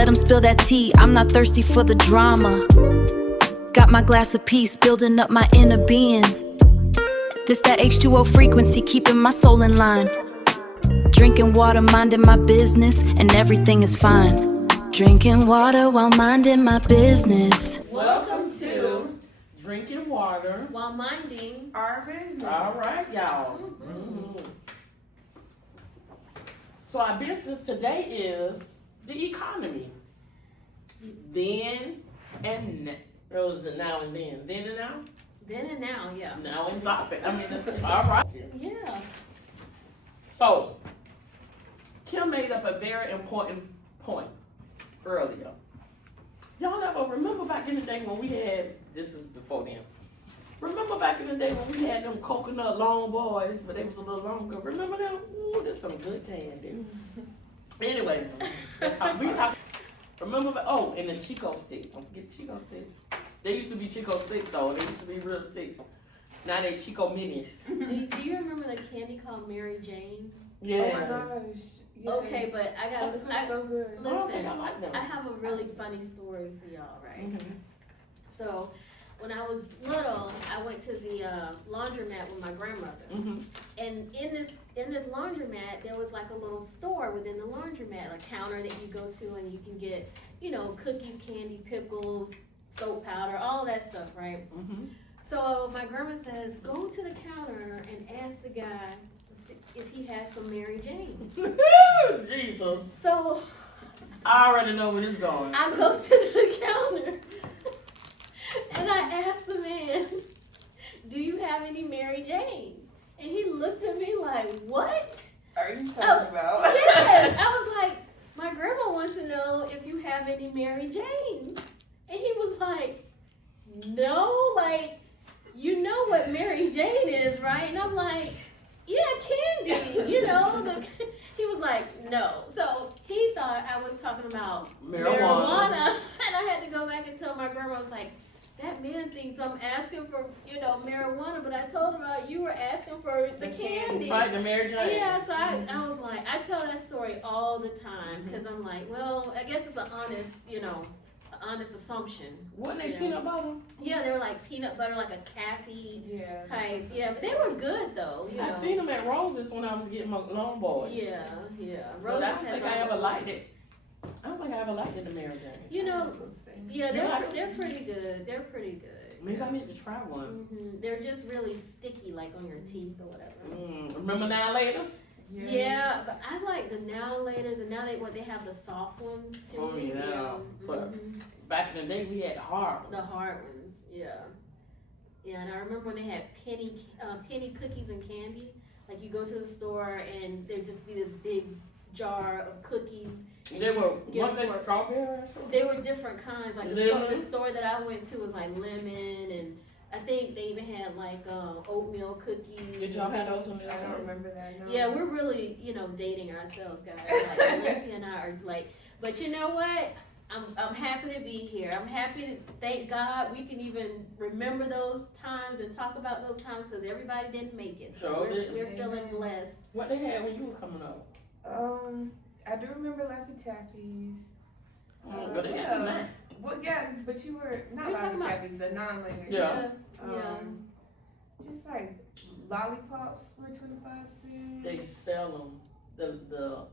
let them spill that tea. I'm not thirsty for the drama. Got my glass of peace, building up my inner being. This that H2O frequency, keeping my soul in line. Drinking water, minding my business, and everything is fine. Drinking water while minding my business. Welcome to Drinking Water while minding our business. All right, y'all. Mm-hmm. So our business today is the economy. Then and now. It was a now and then. Then and now? then and now, yeah. Now and stop it. I mean, all right. Yeah. So, Kim made up a very important point earlier. Y'all ever remember back in the day when we had, this is before then, remember back in the day when we had them coconut long boys, but they was a little longer. Remember them? Ooh, there's some good candy. Anyway, that's how we talk. Remember, and the Chico sticks. Don't forget Chico sticks. They used to be Chico sticks though. They used to be real sticks. Now they Chico minis. Do you remember the candy called Mary Jane? Yes. Oh my gosh. Yes. Okay, but I got This is so good. I don't think listen. I like them. I have a really funny story for y'all, right? Mm-hmm. So, when I was little, I went to the laundromat with my grandmother, Mm-hmm. and in this laundromat, there was like a little store within the laundromat, a counter that you go to, and you can get, cookies, candy, pickles, soap powder, all that stuff, right? Mm-hmm. So my grandma says, go to the counter and ask the guy if he has some Mary Jane. Jesus. So I already know where this going. I go to the counter and I ask the man, do you have any Mary Jane? And he looked at me like, what? Are you talking about? Yes. I was like, my grandma wants to know if you have any Mary Jane. And he was like, no, like, you know what Mary Jane is, right? And I'm like, yeah, candy, he was like, no. So he thought I was talking about marijuana. And I had to go back and tell my grandma, I was like, that man thinks I'm asking for, marijuana, but I told him you were asking for the candy. Right, the Mary Jane. Yeah, so I was like, I tell that story all the time, because I'm like, well, I guess it's an honest assumption. Wasn't they peanut butter? Yeah, they were like peanut butter, like a taffy Yeah. type. Yeah, but they were good though. I seen them at Rose's when I was getting my long boy. Yeah. But I don't think I ever liked it. I don't think I ever liked it, the Mary Jane. Yeah, they're pretty good. They're pretty good. Maybe I need to try one. Mm-hmm. They're just really sticky, like on your teeth or whatever. Remember Now Laters? Yes. Yeah, but I like the now laters, and now they have the soft ones too. Oh, yeah. But Mhm. back in the day, we had hard ones. The hard ones, yeah. Yeah, and I remember when they had penny cookies and candy. Like you go to the store and there'd just be this big jar of cookies. And They were, get weren't they them for- strawberry? They were different kinds. Like Lemon? the store that I went to was like lemon, and I think they even had like oatmeal cookies. Did y'all have those in the I don't remember that. No. Yeah, we're really, dating ourselves, guys. Like, Alicia and I are like, but you know what? I'm happy to be here. I'm happy to thank God we can even remember those times and talk about those times, because everybody didn't make it. So Sure we're feeling Amen. blessed. What they had when you were coming up? I do remember Laffy Taffies. But they had the nice. Well, yeah, but you were not We're talking Laffy about- Taffies, the non-linear. Yeah. Just like lollipops were 25 cents. They sell them, the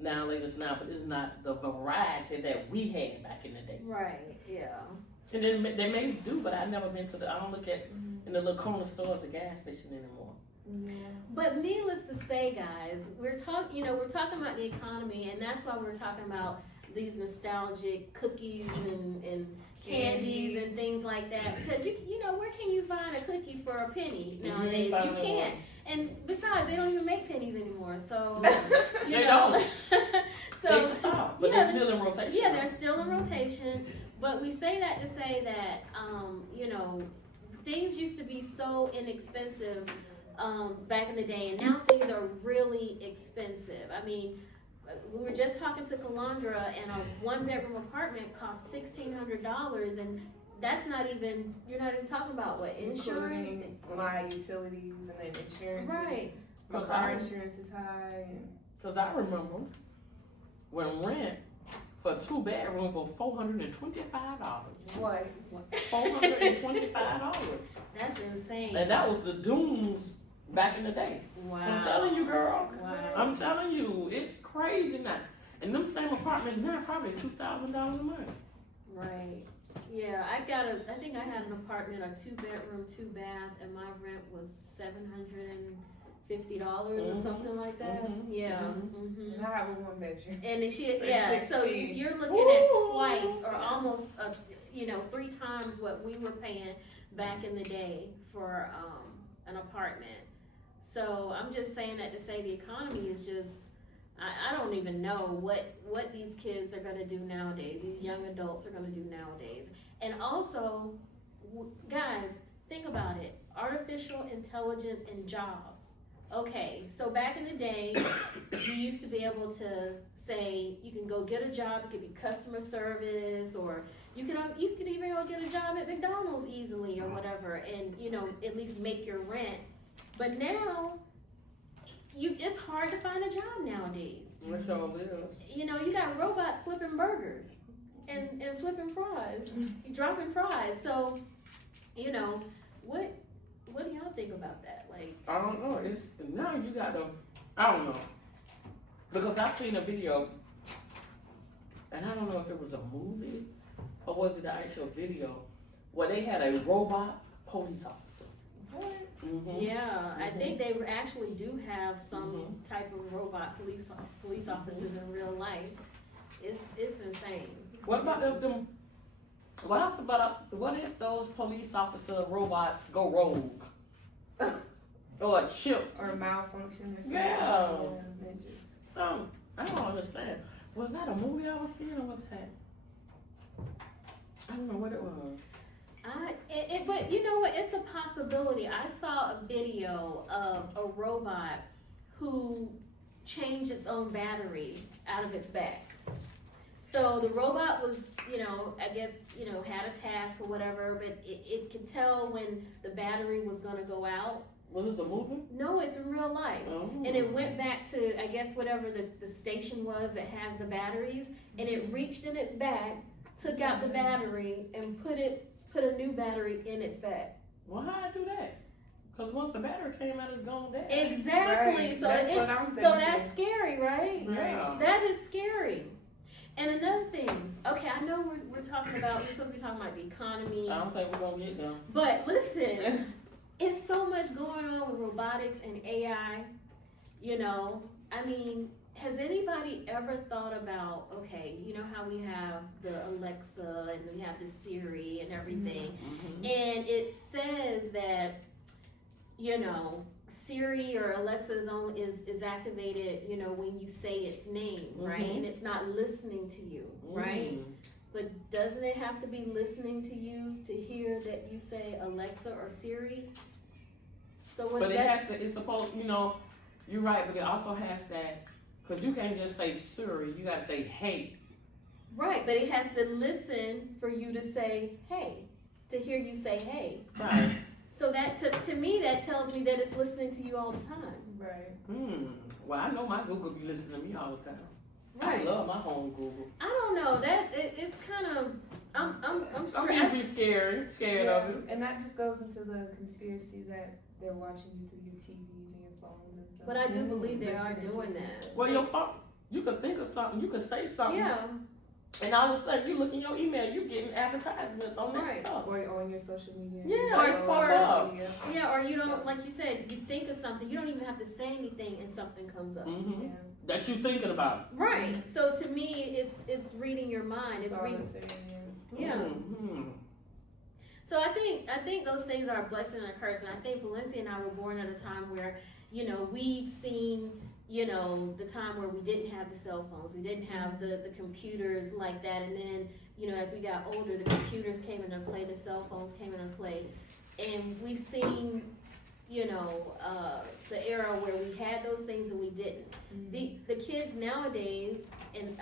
Now Laters now, but it's not the variety that we had back in the day. Right, yeah. And then they may do, but I've never been to I don't look at in the little corner stores, a gas station anymore. Yeah. But needless to say, guys, we're talking about the economy, and that's why we're talking about these nostalgic cookies and candies and things like that. Because where can you find a cookie for a penny nowadays? You can't. And besides, they don't even make pennies anymore. So They don't. So They stopped, but yeah, they're still in rotation. yeah, they're still in rotation. But we say that to say that things used to be so inexpensive back in the day, and now things are really expensive. I mean, we were just talking to Calandra, and a 1-bedroom apartment costs $1,600, and that's you're not even talking about what, insurance? Including my utilities and then insurance. Right. My car insurance is high. Because I remember when rent for a 2-bedroom for $425. What? $425. That's insane. And that was the Dooms back in the day. Wow. I'm telling you, girl. Wow. I'm telling you, it's crazy now. And them same apartments now probably $2,000 a month. Right. Yeah, I think I had an apartment, a 2-bedroom, 2-bath, and my rent was $750 or something like that. Yeah. And I have a 1-bedroom. And then For so 16. you're looking at twice or almost, 3 times what we were paying back in the day for an apartment. So I'm just saying that to say the economy is just, I don't even know what these kids are gonna do nowadays, these young adults are gonna do nowadays. And also, guys, think about it, artificial intelligence and jobs. Okay, so back in the day, you used to be able to say, you can go get a job, it could be customer service, or you could even go get a job at McDonald's easily or whatever, and, at least make your rent. But now, it's hard to find a job nowadays. It sure is. You got robots flipping burgers and flipping fries, dropping fries. So, what do y'all think about that? Like, I don't know. It's now you got to. I don't know because I seen a video, and I don't know if it was a movie or was it the actual video where they had a robot police officer. What? yeah, I think they actually do have some type of robot police officers in real life. It's insane. What about if them? What if those police officer robots go rogue? Or a chip? Or malfunction or something. Yeah. They just. I don't understand. Was that a movie I was seeing or was that? I don't know what it was. But you know what? It's a possibility. I saw a video of a robot who changed its own battery out of its back. So the robot was, I guess, had a task or whatever, but it could tell when the battery was gonna go out. Was it a movie? No, it's in real life. Oh. And it went back to, I guess, whatever the station was that has the batteries, and it reached in its back, took out the battery, and put a new battery in its back. Well, how'd I do that? Because once the battery came out, it's gone down. Exactly. Right. So That's what I'm so thinking. that's scary, right? Yeah. That is scary. And another thing, okay, I know we're talking about, we're supposed to be talking about the economy, I don't think we're gonna get there. but listen, it's so much going on with robotics and AI, I mean, has anybody ever thought about, okay, you know how we have the Alexa and we have the Siri and everything, and it says that, Siri or Alexa is activated, when you say its name, right? And it's not listening to you, right? But doesn't it have to be listening to you to hear that you say Alexa or Siri? So what But is it that? has to, it's supposed, you're right, but it also has that, because you can't just say Siri, you gotta say hey. Right, but it has to listen for you to say hey, to hear you say hey. Right. So that to me that tells me that it's listening to you all the time. Right. Well, I know my Google be listening to me all the time. Right. I love my home Google. I don't know that it's kind of I'm Some people be scared of it. And that just goes into the conspiracy that they're watching you through your TVs and your phones and stuff. But I do believe they are Listening to doing you. that. Well, your phone, you could think of something, you could say something, Yeah, and all of a sudden you look in your email, you getting advertisements on that Right. stuff. Or on your social media. Yeah, it pop up. yeah, or you don't, like you said, you think of something, you don't even have to say anything and something comes up. Mm-hmm. Yeah. That you thinking about. Right. So to me, it's reading your mind. It's all reading. the same, Yeah. Mm-hmm. So I think those things are a blessing and a curse, and I think Valencia and I were born at a time where we've seen the time where we didn't have the cell phones, we didn't have the computers like that, and then as we got older, the computers came into play, the cell phones came into play, and we've seen the era where we had those things and we didn't. The kids nowadays, and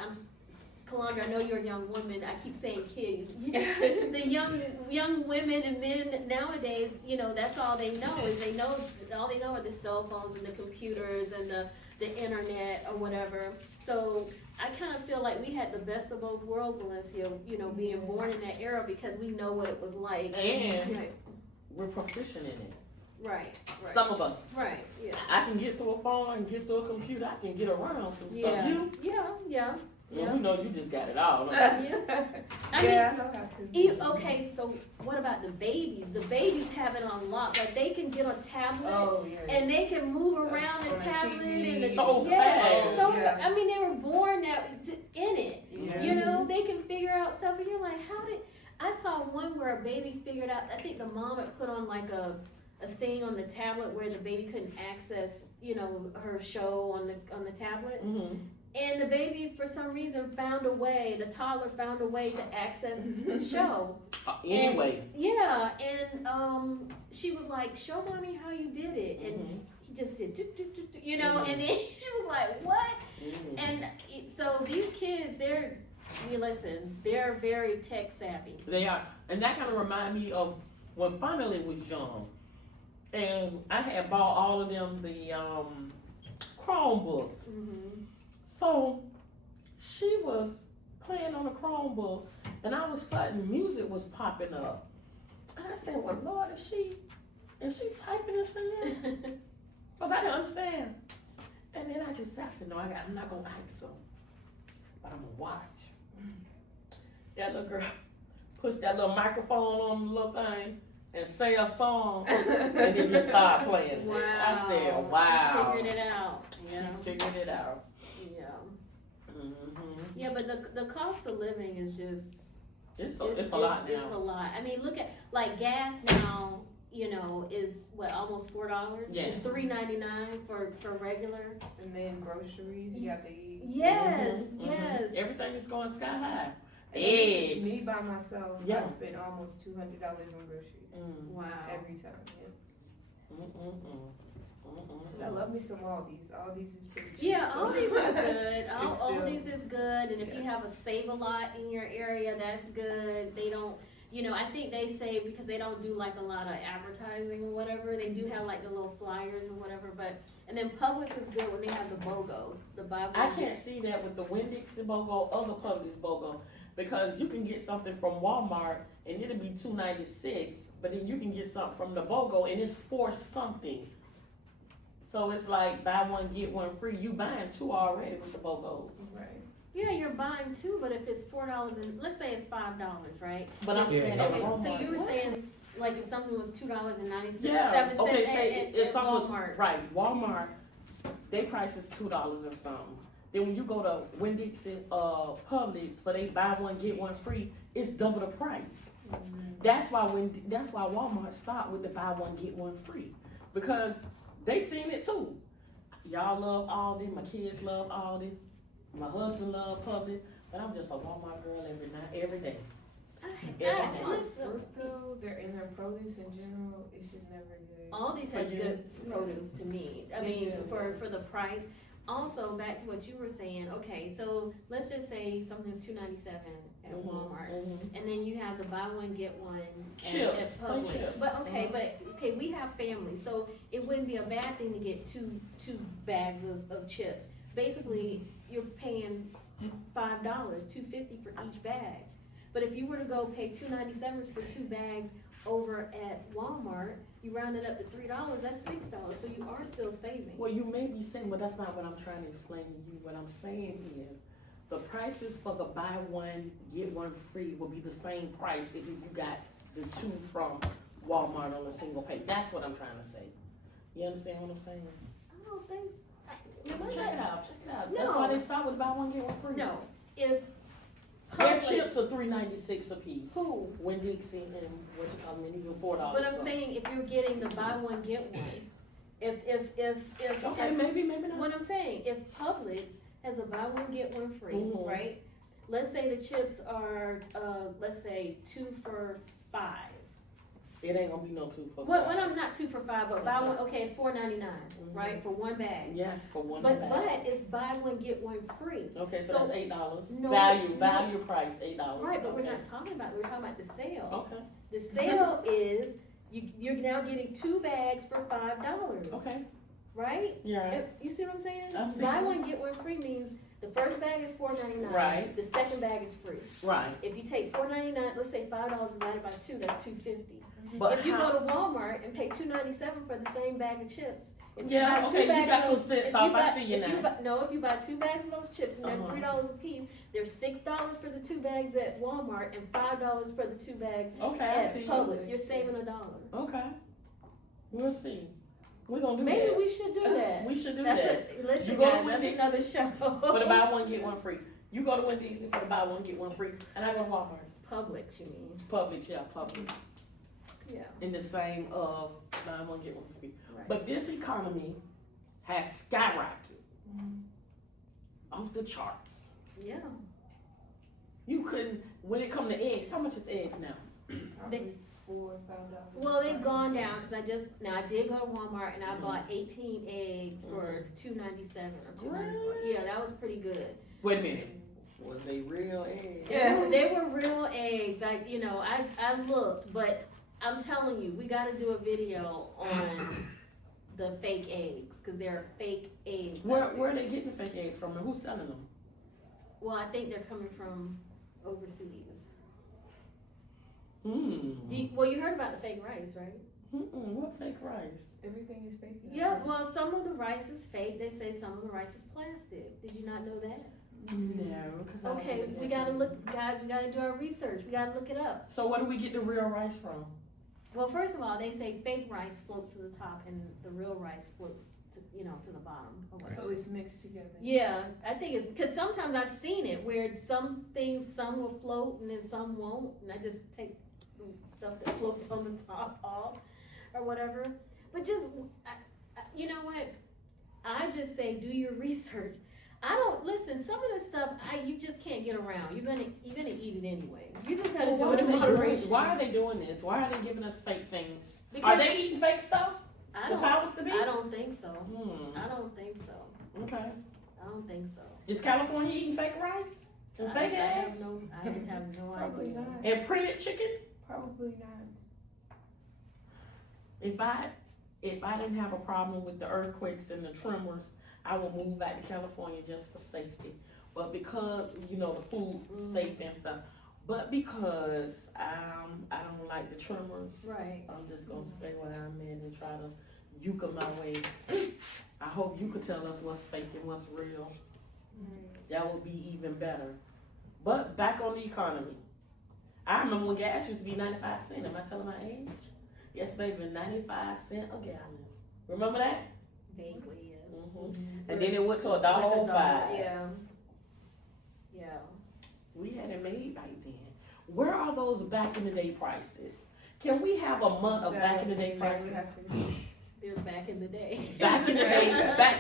Calandra, I know you're a young woman. I keep saying kids. The young women and men nowadays, that's all they know all they know are the cell phones and the computers and the internet or whatever. So I kind of feel like we had the best of both worlds, Valencia, you know, being born in that era because we know what it was like. And Right, we're proficient in it. right, right. Some of us. Right, yeah. I can get through a phone, I can get through a computer, I can get around some stuff. Yeah, You? yeah. Well, you know you just got it all. Yeah. I mean, Yeah, I know how to. okay, so what about the babies? The babies have it on lock. Like they can get a tablet Oh, yes. and they can move around the On the tablet TV. and the So yeah. fast. So Yeah. I mean, they were born in it. Yeah. You know, they can figure out stuff, and you're like, how did? I saw one where a baby figured out. I think the mom had put on like a thing on the tablet where the baby couldn't access, you know, her show on the tablet. Mm-hmm. And the baby, for some reason, found a way. The toddler found a way to access the show. Anyway. Yeah, and she was like, "Show mommy how you did it," and he just did, you know. And then she was like, "What?" Mm-hmm. And so these kids, they're very tech savvy. They are. And that kind of remind me of when Finally was young. And I had bought all of them the Chromebooks. Mm-hmm. So she was playing on the Chromebook, and all of a sudden music was popping up. And I said, well, Lord, is she typing this in there? Because I didn't understand. And then I said, no, I'm not going to ask her, but I'm going to watch. That little girl pushed that little microphone on the little thing and say a song, and then just start playing. Wow. I said, wow. She figured it out. Yeah. She figured it out. Yeah. Mm-hmm. Yeah, but the cost of living is just It's a lot now. It's a lot. I mean, look at like gas now. You know, is what almost $4. Yes. $3.99 for regular. And then groceries, you got to eat. Yes, Mhm, yes. mhm. Everything is going sky high. And it's just me Eggs. by myself. Yeah. I spend almost $200 on groceries Mm. Wow. every time. Yeah. Mm-mm-mm. I love me some Aldi's. Aldi's is pretty cheap. Yeah, so- Aldi's is good. It's still- Aldi's is good, and if you Yeah. have a Save-A-Lot in your area, that's good. They don't, you know, I think they save because they don't do like a lot of advertising or whatever. They do have like the little flyers or whatever, but and then Publix is good when they have the BOGO, the buy one. I can't see that with the Winn-Dixie BOGO or the Publix BOGO, because you can get something from Walmart and it'll be $2.96, but then you can get something from the BOGO and it's for something. So it's like buy one get one free. You buying two already with the BOGOs. Right. Yeah, you're buying two, but if it's $4 and let's say it's $5, right? But I'm Yeah. saying Okay, at Okay, so Walmart. you were saying like if something was $2.97 Yeah, okay, say at if something was, Walmart. right, Walmart, they price is $2 and something. Then when you go to Winn-Dixie, Publix, for they buy one, get one free, it's double the price. That's why Walmart stopped with the buy one, get one free. Because they seen it too. Y'all love Aldi, my kids love Aldi, my husband love Publix, but I'm just a Walmart girl every day. I- listen, Fruit though, they're in their produce in general, it's just never good. Aldi's For has you. good produce to me. I They mean, do. for the price. Also, back to what you were saying. Okay, so let's just say something's $2.97 at Mhm, Walmart, mhm. and then you have the buy one get one Chips, at some Publix. chips. But okay, we have families, so it wouldn't be a bad thing to get two bags of chips. Basically, you're paying $5, $2.50 for each bag. But if you were to go pay $2.97 for two bags over at Walmart, you round it up to $3, that's $6, so you are still saving. Well, you may be saying, but that's not what I'm trying to explain to you. What I'm saying is, the prices for the buy one, get one free will be the same price if you got the two from Walmart on a single pay. That's what I'm trying to say. You understand what I'm saying? I don't think, Check it out, check it out. That's why No. they start with buy one, get one free. no, if Their Publix- chips are $3.96 a piece. Who? Winn-Dixie and what you call them, and even $4. But I'm so. saying if you're getting the buy one, get one, if. Okay, maybe not. What I'm saying, if Publix has a buy one, get one free, Mhm. right? Let's say the chips are, let's say 2 for $5. It ain't gonna be no two for What, $5. I'm not 2 for $5, but buy one, okay, it's $4.99, Mhm. right, for one bag. Yes, for one But bag. it's buy one, get one free. Okay, so So- that's $8. No, Value price, $8. Right, but we're Okay. not talking about, we're talking about the sale. Okay, The sale is, you're now getting 2 bags for $5, okay, right? yeah. You see what I'm saying? I see. Buy one, get one free means The first bag is $4.99. Right. The second bag is free. Right. If you take $4.99, let's say $5 divided by 2, that's $2.50. But If you how- go to Walmart and pay $2.97 for the same bag of chips, if you Yeah, buy okay, you got of some those- sense if off, you I buy- see you if now. No, if you buy 2 bags of those chips and they're Uh-huh. $3 a piece, there's $6 for the 2 bags at Walmart and $5 for the 2 bags Okay, I at see. Publix. You're saving $1. Okay. We'll see. We're gonna do Maybe that. we should do that. We should do That's that. a, listen, You go to guys, that's Wendy's another show. For the buy one, get one free. You go to Wendy's for the buy one, get one free. And I go to Walmart. Publix, you mean? Publix, yeah, Publix. Yeah, In the same of buy one, get one free. right. But this economy has skyrocketed off the charts. Yeah. You couldn't, when it come to eggs, how much is eggs now? Probably $4 or $5. Well, they've gone down because I did go to Walmart and I bought 18 eggs for $2.97 or $2.94. Really? Yeah, that was pretty good. Wait a minute. Was they real eggs? They were real eggs. I looked, but I'm telling you, we got to do a video on the fake eggs because there are fake eggs. Where out are there. they getting fake eggs from and who's selling them? Well, I think they're coming from overseas. Well, you heard about the fake rice, right? What fake rice? Everything is fake now. Yeah, well, some of the rice is fake. They say some of the rice is plastic. Did you not know that? No, because I Okay, don't we gotta look, guys, we gotta do our research. We gotta look it up. So where do we get the real rice from? Well, first of all, they say fake rice floats to the top and the real rice floats to, to the bottom. Or whatever. So it's mixed together. Yeah, I think it's, because sometimes I've seen it where some will float and then some won't. And I just take the stuff that floats on the top off or whatever. But just, you know what? I just say do your research. I don't listen. Some of this stuff, you just can't get around. You're gonna eat it anyway. You just gotta do it in moderation. Why are they doing this? Why are they giving us fake things? Because Are they eating fake stuff? I The don't. powers to be? I don't think so. Hmm. I don't think so. Okay. I don't think so. Is California eating fake rice and fake I have eggs no Probably idea. not. and printed chicken? Probably not. If I didn't have a problem with the earthquakes and the tremors, I would move back to California just for safety. But because the food safety and stuff, but because I don't like the tremors, Right. I'm just gonna stay where I'm at and try to yucca my way. I hope you could tell us what's fake and what's real. That would be even better. But back on the economy. I remember when gas used to be 95 cents. Am I telling my age? Yes, baby, 95 cents a gallon. Remember that? Vaguely, yes. And then it went to $1.05. Yeah. Yeah. We had it made back then. Where are those back in the day prices? Can we have a month of back in the day That would prices? have to be- They're back in the day. Back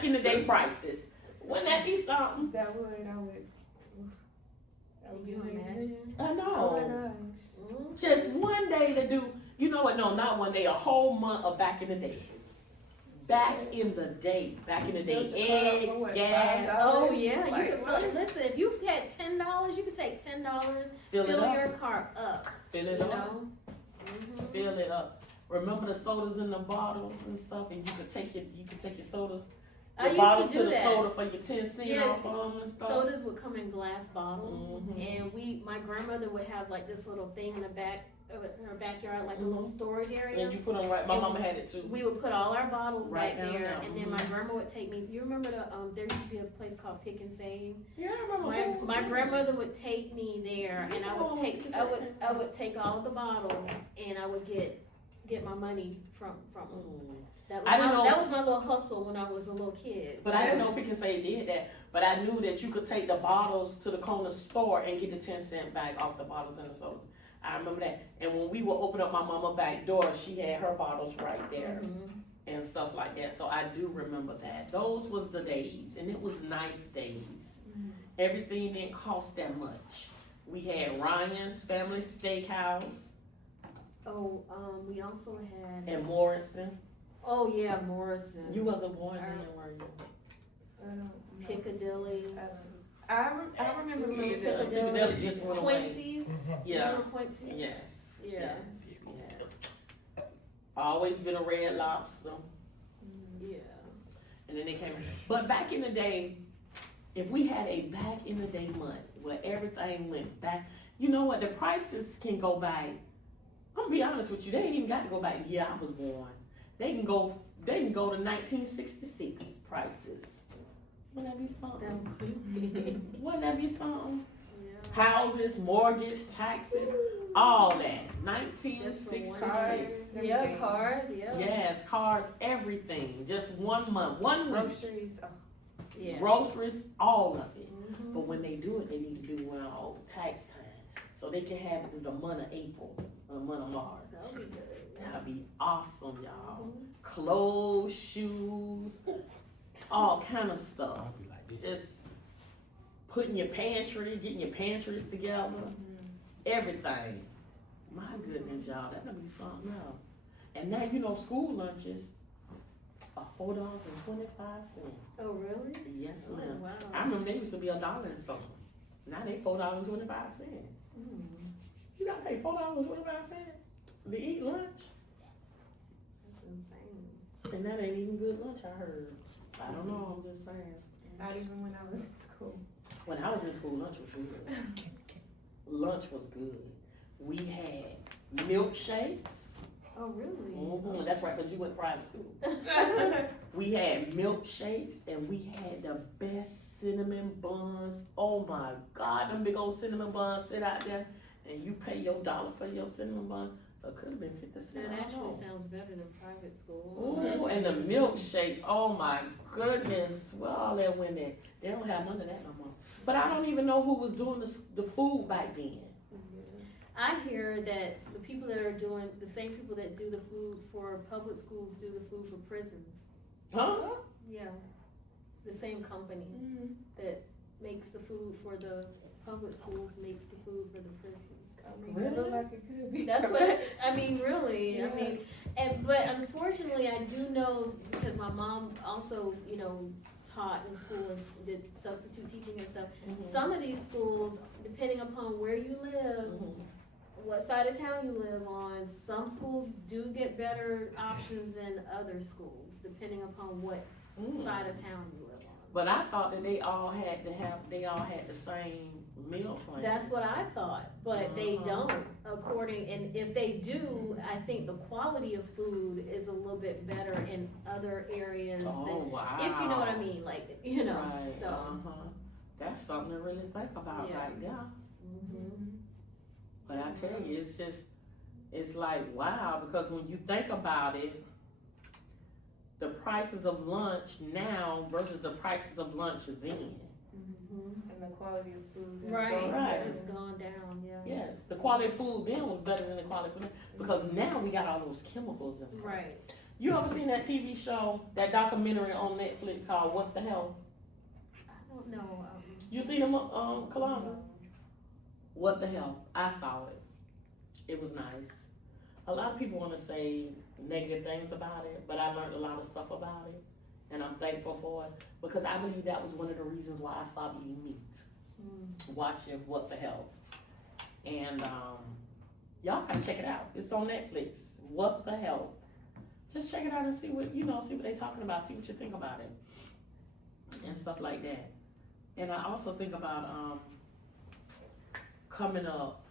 in the day prices. Wouldn't that be something? That would. Can you imagine? I Oh my know. gosh. Mm. Just one day to do, you know what, no, not one day, a whole month of back in the day. Back in the day, Built your car eggs, for what, gas, $5? Oh yeah, Like, you could what? listen. If you had $10, you could take $10, fill it fill up, your car up. fill You it up, know. Mhm. fill it up. Remember the sodas in the bottles and stuff, and you could take your sodas, I your used bottles to to do the that. soda for your 10 cent Yeah. off of them and stuff. Sodas would come in glass bottles, Mhm. and my grandmother would have like this little thing in the back of her backyard, like a little Mhm. storage area. And you put them right, my And mama had it too. We would put all our bottles Right back down there, there. and then my grandma would take me. You remember there used to be a place called Pick and Save. Yeah, I remember. My grandmother would take me there, and I would take all the bottles, and I would get my money from them. That I didn't know- that was my little hustle when I was a little kid. But I didn't know Pick and Save did that. But I knew that you could take the bottles to the corner store and get the 10 cent back off the bottles and the sodas. I remember that. And when we would open up my mama back door, she had her bottles right there Mhm. and stuff like that. So I do remember that. Those was the days, and it was nice days. Everything didn't cost that much. We had Ryan's Family Steakhouse Oh, we also had. and Morrison. Oh yeah, Morrison. You wasn't born then, were you? I don't know. Piccadilly. I remember Piccadilly. Piccadilly just went away. Quincy's. Yeah. Remember Quincy's? Yes. Yeah. Yes. Yes. Always been a Red Lobster. Yeah. And then they came. But back in the day, if we had a back in the day month where everything went back, you know what? The prices can go back. I'm gonna be honest with you. They ain't even got to go back the year I was born. They can go to 1966 prices. Wouldn't that be something? Wouldn't that be something? Yeah. Houses, mortgage, taxes, all that. Just for 1966. one year. Yeah, cars, yeah. Yes, cars, everything. Just 1 month, 1 week. Groceries. Oh, Yeah. Groceries, all of it. Mhm. But when they do it, they need to do it on tax time. So they can have it through the month of April or the month of March. That'll be good. That'd be awesome, y'all. Clothes, shoes, all kind of stuff. Just putting your pantry, getting your pantries together, everything. My goodness, y'all, that'll be something else. And now you know school lunches are $4.25. Oh, really? Yes, Oh, ma'am. wow. I remember they used to be $1 and something. Now they $4.25. Mm. You gotta pay $4.25 to eat lunch, That's insane. and that ain't even good lunch. I heard. I don't know. I'm just saying. not even when I was in school. When I was in school, lunch was good. Lunch was good. We had milkshakes. Oh, really? Mm-hmm. That's right, because you went to private school. We had milkshakes, and we had the best cinnamon buns. Oh my God, them big old cinnamon buns sit out there, and you pay your $1 for your cinnamon bun. It could have been 50 cents. That I don't actually know. sounds better than private school. Ooh, and the milkshakes, oh my goodness, where all that went in? They don't have none of that no more. But I don't even know who was doing the food back then. I hear that the people that are doing, the same people that do the food for public schools do the food for prisons. Huh? Yeah. The same company that makes the food for the public schools makes the food for the prisons. I mean, Really? it looked like it could be. That's what I mean, really. Yeah. I mean, but unfortunately, I do know because my mom also, taught in school and did substitute teaching and stuff. Some of these schools, depending upon where you live, what side of town you live on, some schools do get better options than other schools, depending upon what side of town you live on. But I thought that they all had the same meal plan. That's what I thought, but they don't, and if they do, I think the quality of food is a little bit better in other areas Oh than, wow. if you know what I mean, like, Right. so. That's something to really think about Yeah. right there. Mhm. But I tell you, it's like wow, because when you think about it, the prices of lunch now versus the prices of lunch then. Mhm. And the quality of food has Right, gone Right. it's gone down, yeah. Yes, the quality of food then was better than the quality of food now, because now we got all those chemicals and stuff. Right. You ever seen that TV show, that documentary on Netflix called What the Hell? I don't know. You seen them, Kalanda? What the Hell? I saw it. It was nice. A lot of people want to say negative things about it, but I learned a lot of stuff about it, and I'm thankful for it, because I believe that was one of the reasons why I stopped eating meat. Watching What the Hell. And y'all gotta check it out. It's on Netflix. What the Hell? Just check it out and see what they're talking about, see what you think about it. And stuff like that. And I also think about coming up,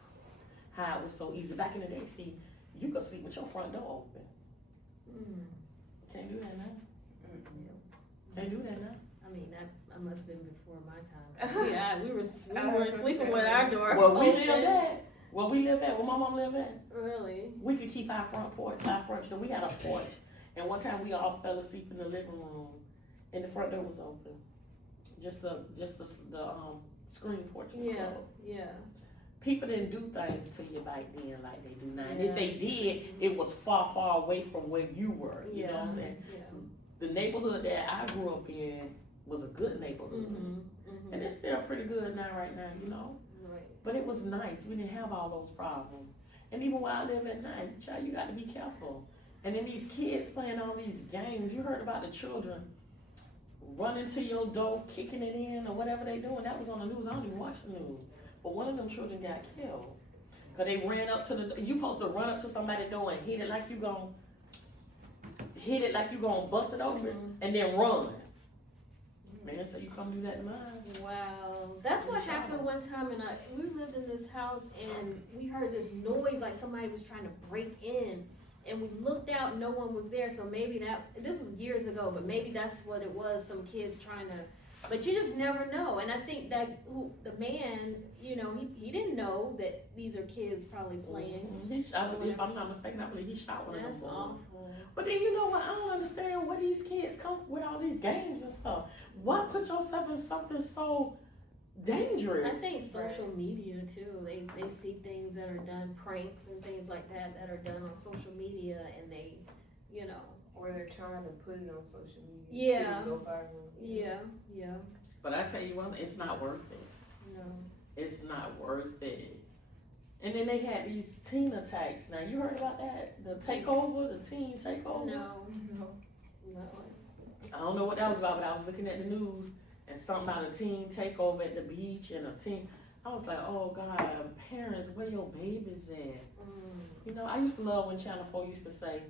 how it was so easy. Back in the day, see, you could sleep with your front door open. Can't do that now. Can't do that now. I mean, I must have been before my time. Yeah, we were was sleeping gonna with say, our door Where we open. live at, where my mom lived at, Really? we could keep our front door. We had a porch, and one time we all fell asleep in the living room, and the front door was open. Just the screen porch was Yeah, closed. yeah. People didn't do things to you back then like they do now. And Yeah. if they did, it was far, far away from where you were. You know what I'm saying? Yeah. The neighborhood that I grew up in was a good neighborhood, and it's still pretty good now, right now. Right. But it was nice. We didn't have all those problems. And even where I live at night, child, you got to be careful. And then these kids playing all these games. You heard about the children running to your door, kicking it in, or whatever they doing. That was on the news. I don't even watch the news. But one of them children got killed. Because they ran up to you supposed to run up to somebody's door and hit it like you gonna bust it open, and then run. Man, so you come do that to mine. Wow, that's what Inshallah. happened one time, and we lived in this house, and we heard this noise like somebody was trying to break in, and we looked out, no one was there. So maybe this was years ago, but maybe that's what it was. Some kids trying to, but you just never know. And I think that the man, you know, he didn't know that these are kids probably playing. He shot, if I'm not mistaken, I believe he shot one of That's them boys. awful. But then you know what? I don't understand where these kids come with all these games and stuff. Why put yourself in something so dangerous? I think social media too. They see things that are done, pranks and things like that are done on social media, and they, you know. Or they're trying to put it on social media. Yeah. To go viral. Yeah. But I tell you what, it's not worth it. No. It's not worth it. And then they had these teen attacks. Now you heard about that? The takeover, the teen takeover. No. I don't know what that was about, but I was looking at the news and something about a teen takeover at the beach and a teen. I was like, oh God, parents, where your babies at? You know, I used to love when Channel 4 used to say,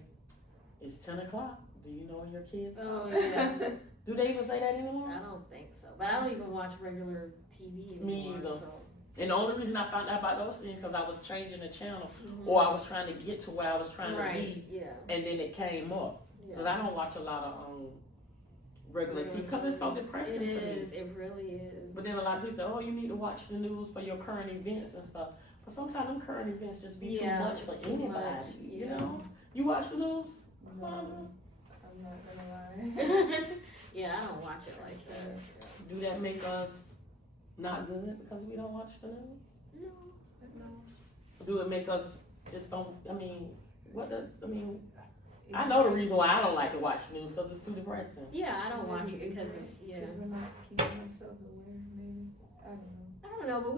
it's 10 o'clock. Do you know where your kids are? Oh yeah. Do they even say that anymore? I don't think so. But I don't even watch regular TV anymore. Me either. So. And the only reason I found out about those things because I was changing the channel Mhm. or I was trying to get to where I was trying to Right. be, Yeah. and then it came up. Because Yeah. I don't watch a lot of regular TV because it's so depressing It to me. is. It really is. But then a lot of people say, oh, you need to watch the news for your current events and stuff. But sometimes them current events just be too Yeah, much for it's too anybody. much, You yeah. know? You watch the news? No, Calandra? I'm not gonna lie. Yeah, I don't watch it like that. Do that make us not good because we don't watch the news? No. Do it make us just don't, I know the reason why I don't like to watch the news because it's too depressing. Yeah, I don't watch it because it's Because we're not keeping ourselves aware, maybe. I don't know. I don't know, but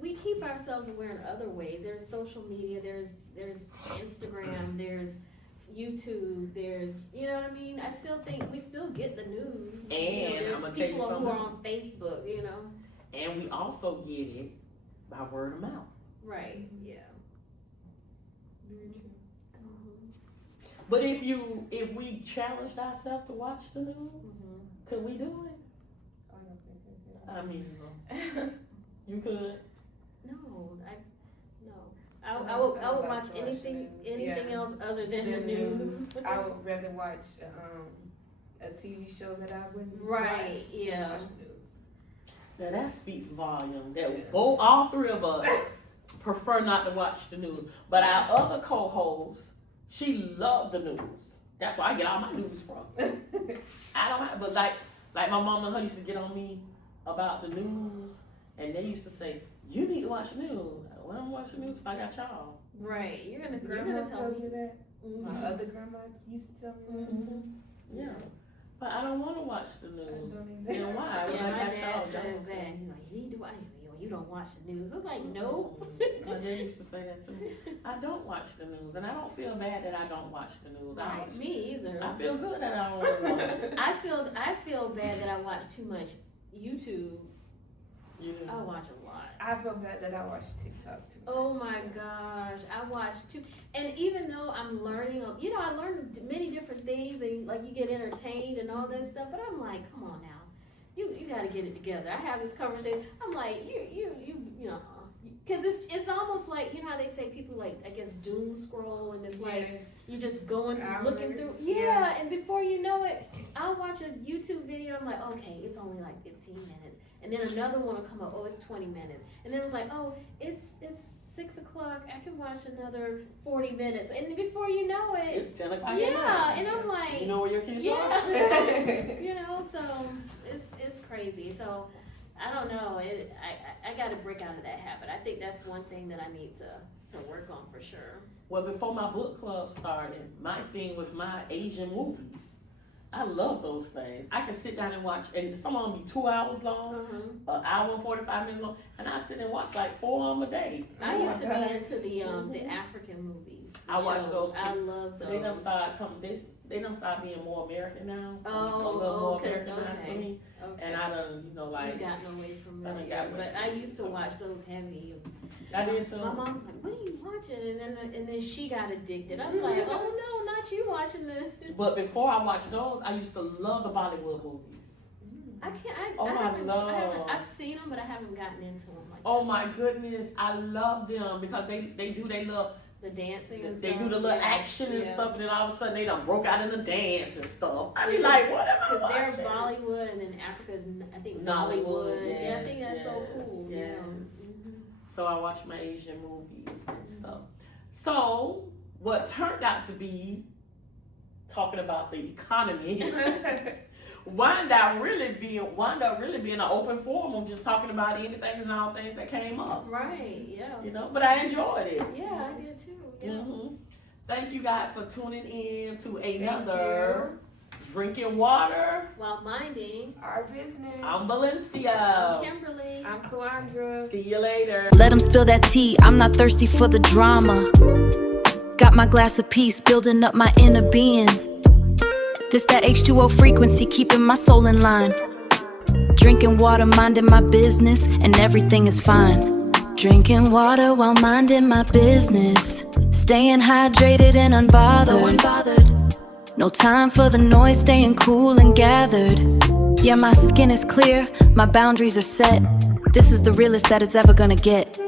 we keep ourselves aware in other ways. There's social media, there's Instagram, there's YouTube, there's, you know what I mean? I still think we still get the news. And there's I'ma tell you people who something. are on Facebook, you know? And we also get it by word of mouth. Right, yeah. Very true. But if we challenged ourselves to watch the news, could we do it? I don't think I can. I mean, you could. No. I would watch watch anything the news. anything Yeah. else other than the The news. I would rather watch a TV show that I wouldn't Right, watch than yeah. watch the news. Now that speaks volume. That Yeah. all three of us prefer not to watch the news. But our other co-host, she loved the news. That's where I get all my news from. I don't have, but like my mom and her used to get on me about the news, and they used to say, "You need to watch the news." Well, I'm watching the news if I got y'all. Right, you're gonna Grandma tell tells me. me that. Mhm. My other grandma used to tell me that. Yeah, but I don't want to watch the I news. don't You either. know why? When Yeah, I my got dad y'all, says don't. that. You know, you need to watch. You don't watch the news. I was like, no. My dad used to say that to me. I don't watch the news, and I don't feel bad that I don't watch the news. Right, me either. I feel good that I don't really watch it. I feel bad that I watch too much YouTube. You do. I watch a lot. I feel bad that I watch TikTok too much. Oh my gosh, I watch too. And even though I'm learning, you know, I learn many different things, and like you get entertained and all that stuff. But I'm like, come on now, you got to get it together. I have this conversation. I'm like, you know, because it's almost like, you know how they say people like, I guess, doom scroll, and it's like Yes. you're just going Hours, looking through. yeah. Yeah, and before you know it, I'll watch a YouTube video. I'm like, okay, it's only like 15 minutes. And then another one will come up, oh, it's 20 minutes. And then it's like, oh, it's 6 o'clock, I can watch another 40 minutes. And before you know it, It's 10 o'clock. at yeah, night. and I'm like, You know where your kids are? yeah, you know, so it's crazy. So I don't know, I got to break out of that habit. I think that's one thing that I need to work on for sure. Well, before my book club started, my thing was my Asian movies. I love those things. I can sit down and watch, and some of them be 2 hours long, an hour and 45 minutes long, and I sit and watch like 4 of them a day. I Oh used to my be gosh. into the African movies. the I watch shows. those too. I love those. They don't start they don't start being more American now. Oh, a little more okay, Americanized okay. for me, Okay. and I done, you know, like You've gotten away from I done that, got away but from I it, used to so. watch those heavy. I did too. My mom was like, "What are you watching?" And then she got addicted. I was like, "Oh no, not you watching the." But before I watched those, I used to love the Bollywood movies. I can't. Oh, I my haven't. Lord. I've seen them, but I haven't gotten into them. Like Oh my goodness, I love them because they do they little the dancing and they stuff. do the little Yeah, action and yeah. stuff, and then all of a sudden they done broke out in the dance and stuff. I be like, what am I Because watching? they're Bollywood, and then Africa's, I think, Nollywood, Nollywood. Yeah, I think yes, that's so cool. yes. Yeah. Mhm. So I watch my Asian movies and stuff. So what turned out to be talking about the economy wound up really being an open forum of just talking about anything and all things that came up. Right. Yeah. You know, but I enjoyed it. Yeah, I did too. Yeah. hmm Thank you guys for tuning in to another Drinking Water. While minding, Our business. I'm Valencia. I'm Kimberly. I'm Kalandra. See you later. Let them spill that tea, I'm not thirsty for the drama. Got my glass of peace, building up my inner being. This that H2O frequency, keeping my soul in line. Drinking water, minding my business, and everything is fine. Drinking water while minding my business. Staying hydrated and unbothered. No time for the noise, staying cool and gathered. Yeah, my skin is clear, my boundaries are set. This is the realest that it's ever gonna get.